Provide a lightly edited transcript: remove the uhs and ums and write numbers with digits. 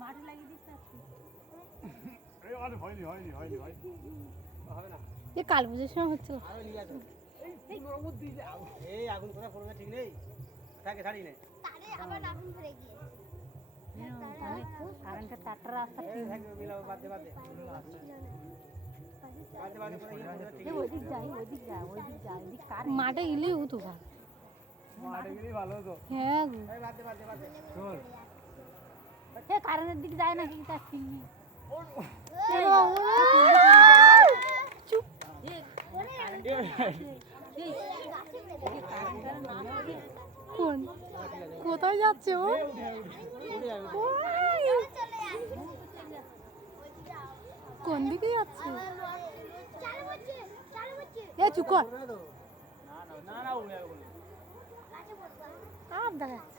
মাঠে লাগিয়ে দিচ্ছে কাল পুজোর সময় হচ্ছিল এই আগুন কোথায় পড়বে ঠিক নেই তাকে ছাড়ি নেই কারেন্টের তারটা রাস্তা ওইদিক যাই মাঠে গেলেই হতো হ্যাঁ কারেন্টের দিক যায় না কি তার চুপ কোন কোথায় যাচ্ছে ও কোন দিকে যাচ্ছে চুপ কর দেখা